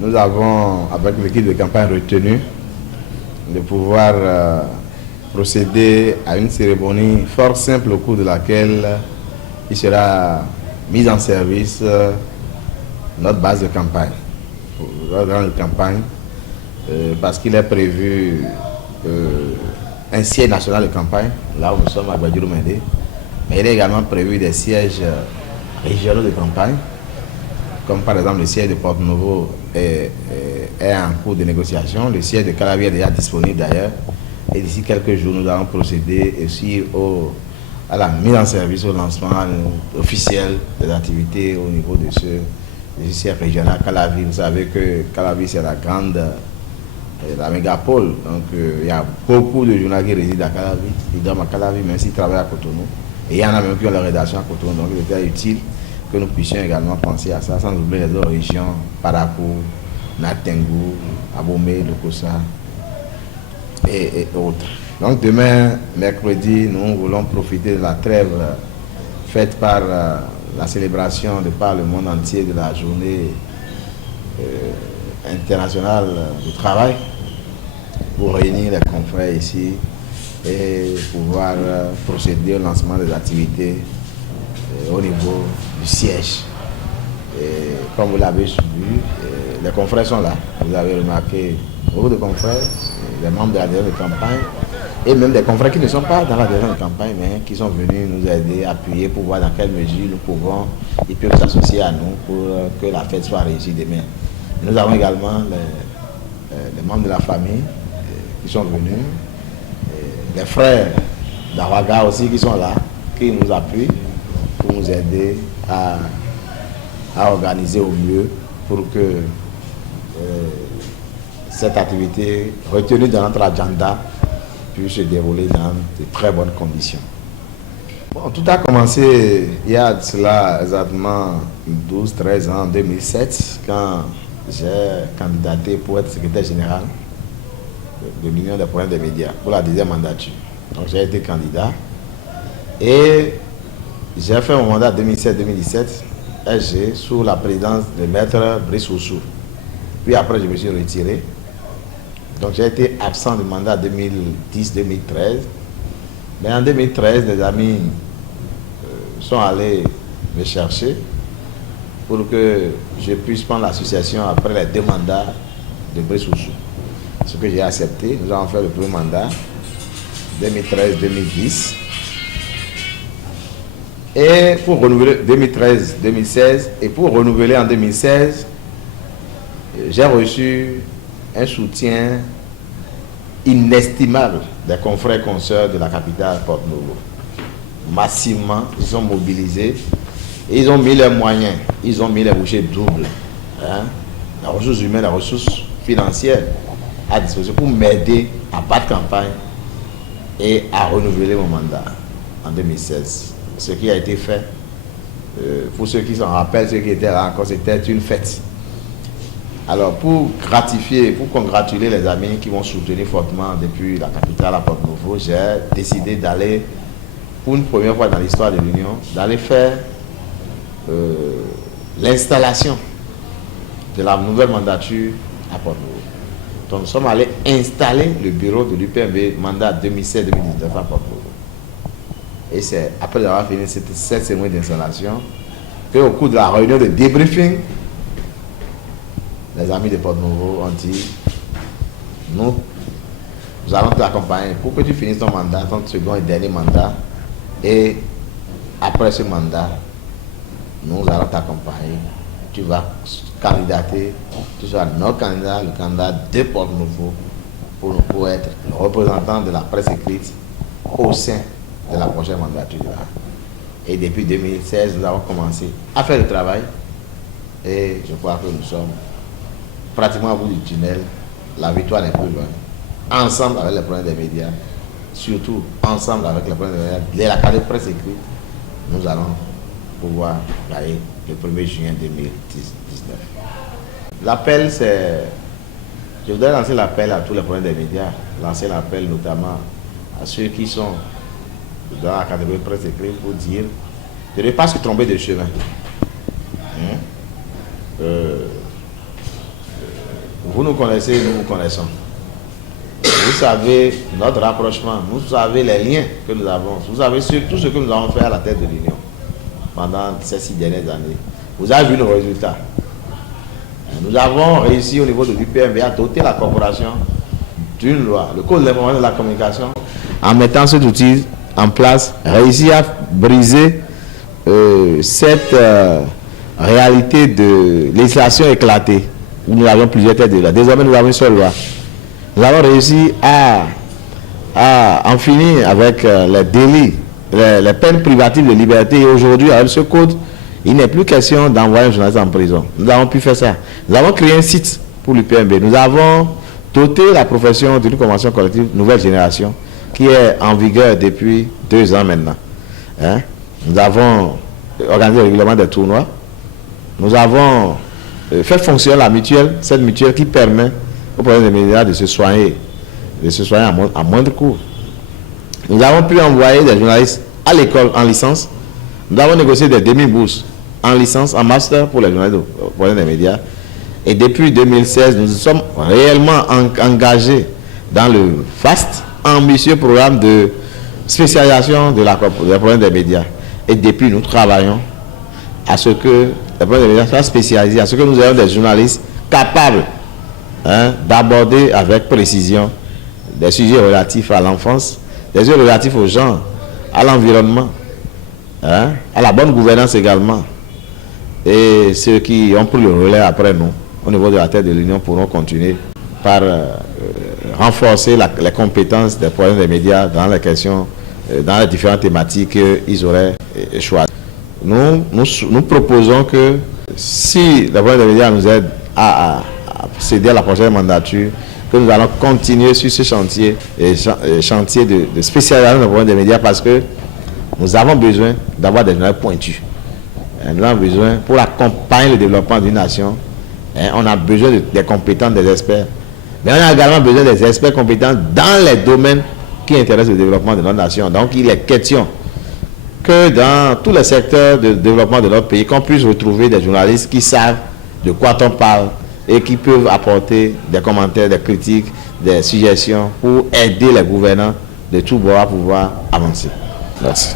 nous avons, avec l'équipe de campagne, retenu de pouvoir procéder à une cérémonie fort simple au cours de laquelle il sera mise en service notre base de campagne, notre grande campagne, parce qu'il est prévu un siège national de campagne, là où nous sommes à Gbadjourou-Mendé, mais il est également prévu des sièges régionaux de campagne, comme par exemple le siège de Porte-Novo est en cours de négociation, le siège de Calavi est déjà disponible d'ailleurs, et d'ici quelques jours nous allons procéder aussi à la mise en service, au lancement officiel des activités au niveau de ce siège régional Calavi. Vous savez que Calavi c'est la grande, la mégapole, donc il y a beaucoup de journalistes qui résident à Calavi, ils dorment à Calavi, même s'ils travaillent à Cotonou, et il y en a même qui ont leur rédaction à Cotonou, donc il était utile que nous puissions également penser à ça, sans oublier les autres régions, Parakou, Natengu, Abomey, Lokossa et autres. Donc demain, mercredi, nous voulons profiter de la trêve faite par la célébration de par le monde entier de la journée internationale du travail pour réunir les confrères ici et pouvoir procéder au lancement des activités au niveau du siège. Et comme vous l'avez vu, les confrères sont là. Vous avez remarqué beaucoup de confrères, les membres de la direction de campagne et même des confrères qui ne sont pas dans la direction de campagne mais qui sont venus nous aider, appuyer pour voir dans quelle mesure nous pouvons, ils peuvent s'associer à nous pour que la fête soit réussie demain. Nous avons également les membres de la famille qui sont venus, les frères d'Awaga aussi qui sont là, qui nous appuient pour nous aider à organiser au mieux pour que cette activité retenue dans notre agenda puisse se dérouler dans de très bonnes conditions. Bon, tout a commencé il y a de cela exactement 12-13 ans, en 2007, quand j'ai candidaté pour être secrétaire général de l'Union des problèmes des médias pour la deuxième mandature. Donc j'ai été candidat et j'ai fait mon mandat 2007-2017 SG sous la présidence de maître Brice Oussou. Puis après, je me suis retiré. Donc j'ai été absent du mandat 2010-2013. Mais en 2013, des amis sont allés me chercher pour que je puisse prendre l'association après les 2 mandats de Brice Oussou. Ce que j'ai accepté. Nous avons fait le premier mandat 2013-2010. Et pour renouveler 2013-2016, et pour renouveler en 2016, j'ai reçu un soutien inestimable des confrères et consoeurs de la capitale Porte-Novo. Massivement, ils sont mobilisés, et ils ont mis leurs moyens, ils ont mis les bouchées doubles, les ressources humaines, les ressources financières à disposition pour m'aider à battre campagne et à renouveler mon mandat en 2016. Ce qui a été fait, pour ceux qui s'en rappellent, ceux qui étaient là encore, c'était une fête. Alors pour gratifier, pour congratuler les amis qui m'ont soutenu fortement depuis la capitale à Porte-Novo, j'ai décidé d'aller, pour une première fois dans l'histoire de l'Union, d'aller faire l'installation de la nouvelle mandature à Porte-Novo. Donc nous sommes allés installer le bureau de l'UPMB mandat 2016-2019 à Porte-Novo. Et c'est après avoir fini cette cérémonie d'installation qu'au cours de la réunion de débriefing, les amis de Porte-Novo ont dit nous allons t'accompagner pour que tu finisses ton mandat, ton second et dernier mandat, et après ce mandat, nous allons t'accompagner. Tu vas candidater, tu seras notre candidat, le candidat de Porte-Novo pour être le représentant de la presse écrite au sein de la prochaine mandature. Et depuis 2016, nous avons commencé à faire le travail et je crois que nous sommes pratiquement au bout du tunnel. La victoire est plus loin. Ensemble avec les problèmes des médias, surtout ensemble avec les problèmes des médias, la qualité de presse écrite, nous allons pouvoir gagner le 1er juin 2019. L'appel, c'est... Je voudrais lancer l'appel à tous les problèmes des médias, lancer l'appel notamment à ceux qui sont dans la catégorie presse écrite pour dire de ne pas se tromper de chemin. vous nous connaissez, nous vous connaissons. Vous savez notre rapprochement, vous savez les liens que nous avons, vous savez tout ce que nous avons fait à la tête de l'Union pendant ces 6 dernières années. Vous avez vu nos résultats. Nous avons réussi au niveau de l'UPMB à doter la corporation d'une loi, le Code de l'information et de la communication, en mettant cet outil en place, réussi à briser cette réalité de législation éclatée, où nous avions plusieurs têtes de loi. Désormais, nous avons une seule loi. Nous avons réussi à en finir avec les délits, les peines privatives de liberté. Et aujourd'hui, avec ce code, il n'est plus question d'envoyer un journaliste en prison. Nous avons pu faire ça. Nous avons créé un site pour l'UPMB. Nous avons doté la profession d'une convention collective nouvelle génération qui est en vigueur depuis 2 ans maintenant. Hein? Nous avons organisé le règlement des tournois. Nous avons fait fonctionner la mutuelle, cette mutuelle qui permet aux problèmes des médias de se soigner à moindre coût. Nous avons pu envoyer des journalistes à l'école en licence. Nous avons négocié des demi-bourses en licence, en master pour les journalistes aux problèmes des médias. Et depuis 2016, nous sommes réellement engagés dans le vaste, ambitieux programme de spécialisation des problèmes des médias. Et depuis, nous travaillons à ce que les problèmes des médias soient spécialisés, à ce que nous ayons des journalistes capables d'aborder avec précision des sujets relatifs à l'enfance, des sujets relatifs aux gens, à l'environnement, à la bonne gouvernance également. Et ceux qui ont pris le relais après nous, au niveau de la tête de l'Union, pourront continuer par renforcer les compétences des problèmes des médias dans les questions, dans les différentes thématiques qu'ils auraient choisies. Nous proposons que si les problèmes des médias nous aident à céder à la prochaine mandature, que nous allons continuer sur ce chantier, chantier de spécialisation des problèmes des médias, parce que nous avons besoin d'avoir des journalistes pointus. Nous avons besoin, pour accompagner le développement d'une nation, on a besoin des compétences des experts. Mais on a également besoin des experts compétents dans les domaines qui intéressent le développement de notre nation. Donc il est question que dans tous les secteurs de développement de notre pays, qu'on puisse retrouver des journalistes qui savent de quoi on parle et qui peuvent apporter des commentaires, des critiques, des suggestions pour aider les gouvernants de tout bord à pouvoir avancer. Merci.